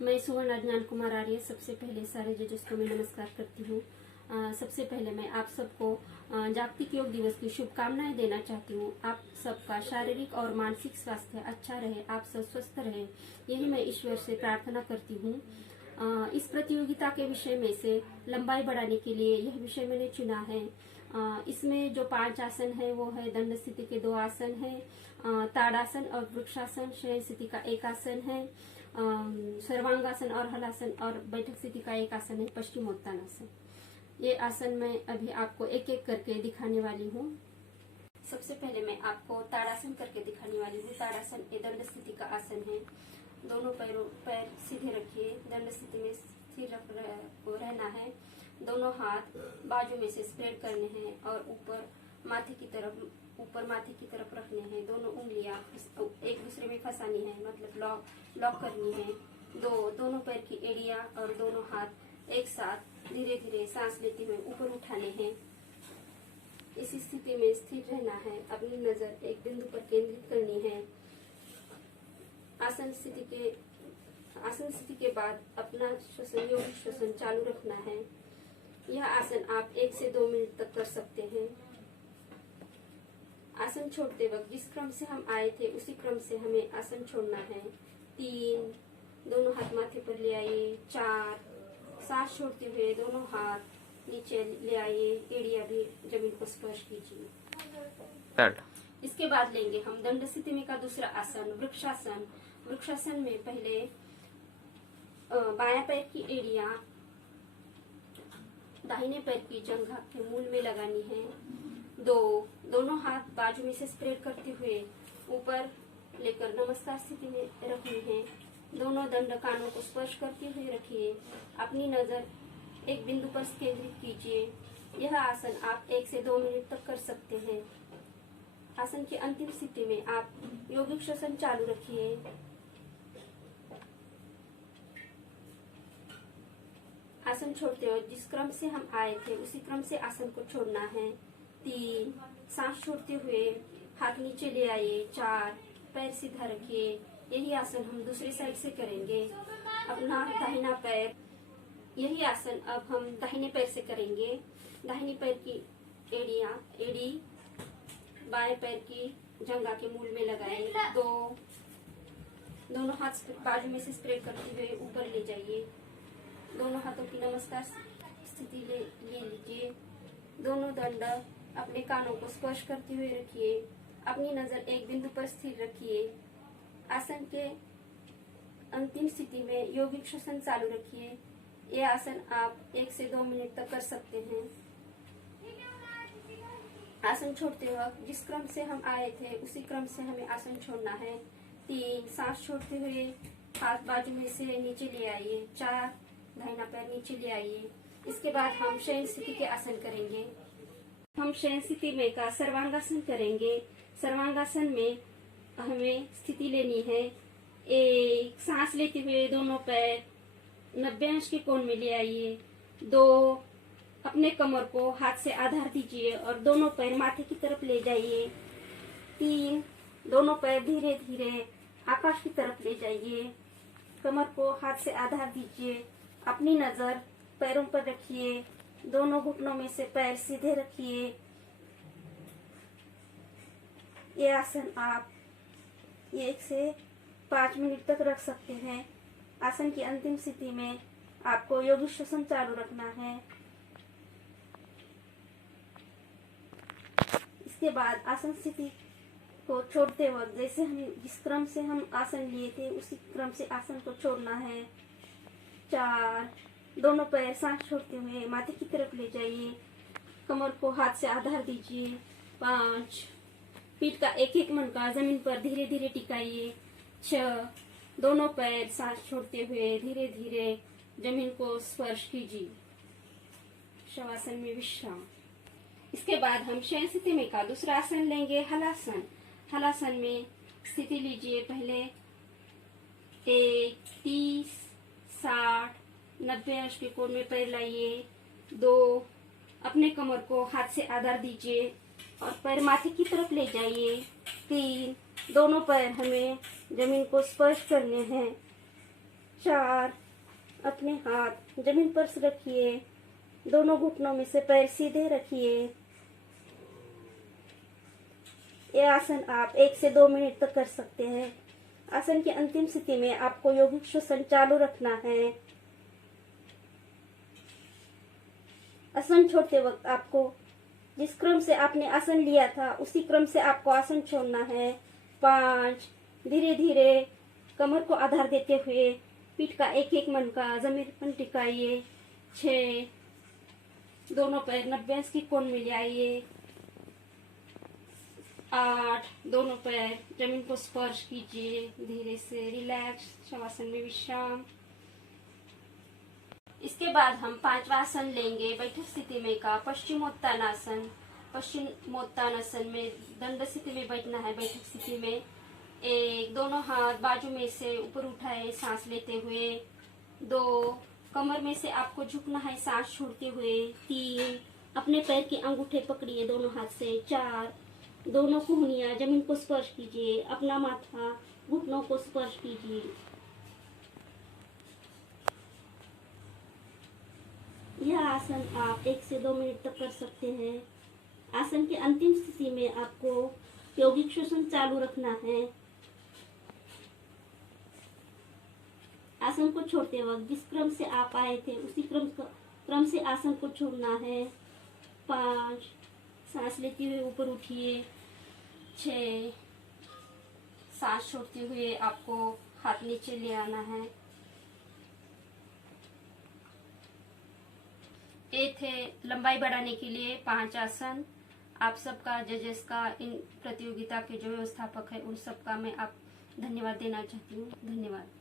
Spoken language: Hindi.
मैं सुवर्ण अज्ञान कुमार आर्य सबसे पहले सारे जजेस को मैं नमस्कार करती हूँ। सबसे पहले मैं आप सबको जागतिक योग दिवस की शुभकामनाएं देना चाहती हूँ। आप सबका शारीरिक और मानसिक स्वास्थ्य अच्छा रहे, आप सब स्वस्थ रहे, यही मैं ईश्वर से प्रार्थना करती हूँ। इस प्रतियोगिता के विषय में से लंबाई बढ़ाने के लिए यह विषय मैंने चुना है। इसमें जो 5 आसन है वो है दंड स्थिति के 2 आसन है, ताड़ासन और वृक्षासन, शयन स्थिति का 1 आसन है, सर्वांगासन और हलासन और बैठक स्थिति का 1 आसन है, पश्चिमोत्तानासन। ये आसन मैं अभी आपको एक एक करके दिखाने वाली हूँ। सबसे पहले मैं आपको ताड़ासन करके दिखाने वाली हूँ। ताड़ासन ये दंड स्थिति का आसन है। दोनों पैर सीधे रखिए, दंड स्थिति में स्थिर रहना है। दोनों हाथ बाजू में से स्प्रेड करने हैं और ऊपर माथे की तरफ रखने हैं। दोनों उंगलियां एक दूसरे में फंसानी है, मतलब लॉक करनी है। दोनों पैर की एड़ियां और दोनों हाथ एक साथ धीरे धीरे सांस लेते हुए ऊपर उठाने हैं। इस स्थिति में स्थिर रहना है। अपनी नजर एक बिंदु पर केंद्रित करनी है। आसन स्थिति के बाद अपना श्वसन, योगिक श्वसन चालू रखना है। यह आसन आप 1 से 2 मिनट तक कर सकते हैं। आसन छोड़ते वक्त जिस क्रम से हम आए थे उसी क्रम से हमें आसन छोड़ना है। 3, दोनों हाथ माथे पर ले आइए। 4, सांस छोड़ते हुए दोनों हाथ नीचे ले आइए, एड़ियां भी जमीन को स्पर्श कीजिए। इसके बाद लेंगे हम दंड स्थिति में का दूसरा आसन, वृक्षासन। वृक्षासन में पहले बायां पैर की एड़ियां दाहिने पैर की जंघा के मूल में लगानी है। दोनों हाथ बाजू में से स्प्रेड करते हुए ऊपर लेकर नमस्कार स्थिति में रखनी है। दोनों दंड कानों को स्पर्श करते हुए रखिए। अपनी नजर एक बिंदु पर केंद्रित कीजिए। यह आसन आप 1 से 2 मिनट तक कर सकते हैं। आसन की अंतिम स्थिति में आप योगिक श्वसन चालू रखिए। आसन छोड़ते हुए जिस क्रम से हम आए थे उसी क्रम से आसन को छोड़ना है। 3, सांस छोड़ते हुए हाथ नीचे ले आइए। 4, पैर सीधा रखिए। यही आसन हम दूसरी साइड से करेंगे। अपना दाहिना पैर, यही आसन अब हम दाहिने पैर से करेंगे। दाहिने पैर की एड़ी बाएं पैर की जंघा के मूल में लगाएं। दोनों हाथ बाजू में से स्प्रेड करते हुए ऊपर ले जाइए। दोनों हाथों की नमस्कार स्थिति ले लीजिए। दोनों दंड अपने कानों को स्पर्श करते हुए रखिए। अपनी नजर एक बिंदु पर स्थिर रखिए। आसन के अंतिम स्थिति में योगिक श्वसन चालू रखिए। ये आसन आप 1 से 2 मिनट तक कर सकते हैं। आसन छोड़ते वक्त जिस क्रम से हम आए थे उसी क्रम से हमें आसन छोड़ना है। 3, सांस छोड़ते हुए हाथ बाजू में से नीचे ले आइए। 4, दाहिना पैर नीचे ले आइए। इसके बाद हम शयन स्थिति के आसन करेंगे। हम शयन स्थिति में का सर्वांगासन करेंगे। सर्वांगासन में हमें स्थिति लेनी है। 1, सांस लेते हुए दोनों पैर 90 अंश के कोण में ले आइए। 2, अपने कमर को हाथ से आधार दीजिए और दोनों पैर माथे की तरफ ले जाइए। 3, दोनों पैर धीरे धीरे आकाश की तरफ ले जाइए। कमर को हाथ से आधार दीजिए। अपनी नजर पैरों पर रखिए। दोनों घुटनों में से पैर सीधे रखिए। ये आसन आप 1 से 5 मिनट तक रख सकते हैं। आसन की अंतिम स्थिति में आपको योगिक श्वसन चालू रखना है। इसके बाद आसन स्थिति को छोड़ते वक्त जैसे हम जिस क्रम से हम आसन लिए थे उसी क्रम से आसन को छोड़ना है। 4, दोनों पैर सांस छोड़ते हुए माथे की तरफ ले जाइए। कमर को हाथ से आधार दीजिए। 5, पीठ का एक मनका जमीन पर धीरे धीरे टिकाइए। 6, दोनों पैर सांस छोड़ते हुए धीरे धीरे जमीन को स्पर्श कीजिए। शवासन में विश्राम। इसके बाद हम शयन स्थिति में का दूसरा आसन लेंगे, हलासन। हलासन में स्थिति लीजिए। पहले 1, 30, 60, 90 अंश के कोण में पैर लाइए। 2, अपने कमर को हाथ से आधार दीजिए और पैर माथे की तरफ ले जाइए। 3, दोनों पैर हमें जमीन को स्पर्श करने हैं। 4, अपने हाथ जमीन पर रखिए, दोनों घुटनों में से पैर सीधे रखिए। ये आसन आप 1 से 2 मिनट तक कर सकते हैं। आसन की अंतिम स्थिति में आपको यौगिक श्वसन चालू रखना है। आसन छोड़ते वक्त आपको जिस क्रम से आपने आसन लिया था उसी क्रम से आपको आसन छोड़ना है। 5, धीरे धीरे कमर को आधार देते हुए पीठ का एक एक मनका जमीन पर टिकाइए। 6, दोनों पैर 90 अंश की कोण में ले आइए। 8, दोनों पैर जमीन को स्पर्श कीजिए। धीरे से रिलैक्स, शवासन में विश्राम। इसके बाद हम 5वां आसन लेंगे बैठक स्थिति में का पश्चिमोत्तानासन। पश्चिमोत्तानासन में दंड स्थिति में बैठना है। बैठक स्थिति में 1, दोनों हाथ बाजू में से ऊपर उठाए सांस लेते हुए। 2, कमर में से आपको झुकना है सांस छोड़ते हुए। 3, अपने पैर के अंगूठे पकड़िए दोनों हाथ से। 4, दोनों कोहनियां जमीन को स्पर्श कीजिए, अपना माथा घुटनों को स्पर्श कीजिए। यह आसन आप 1 से 2 मिनट तक कर सकते हैं। आसन की अंतिम स्थिति में आपको यौगिक श्वसन चालू रखना है। आसन को छोड़ते वक्त जिस क्रम से आप आए थे उसी क्रम से आसन को छोड़ना है। 5, सांस लेते हुए ऊपर उठिए। 6, सांस छोड़ते हुए आपको हाथ नीचे ले आना है। ये थे लंबाई बढ़ाने के लिए 5 आसन। आप सबका, जजेस का, इन प्रतियोगिता के जो व्यवस्थापक है उन सबका मैं आप धन्यवाद देना चाहती हूँ। धन्यवाद।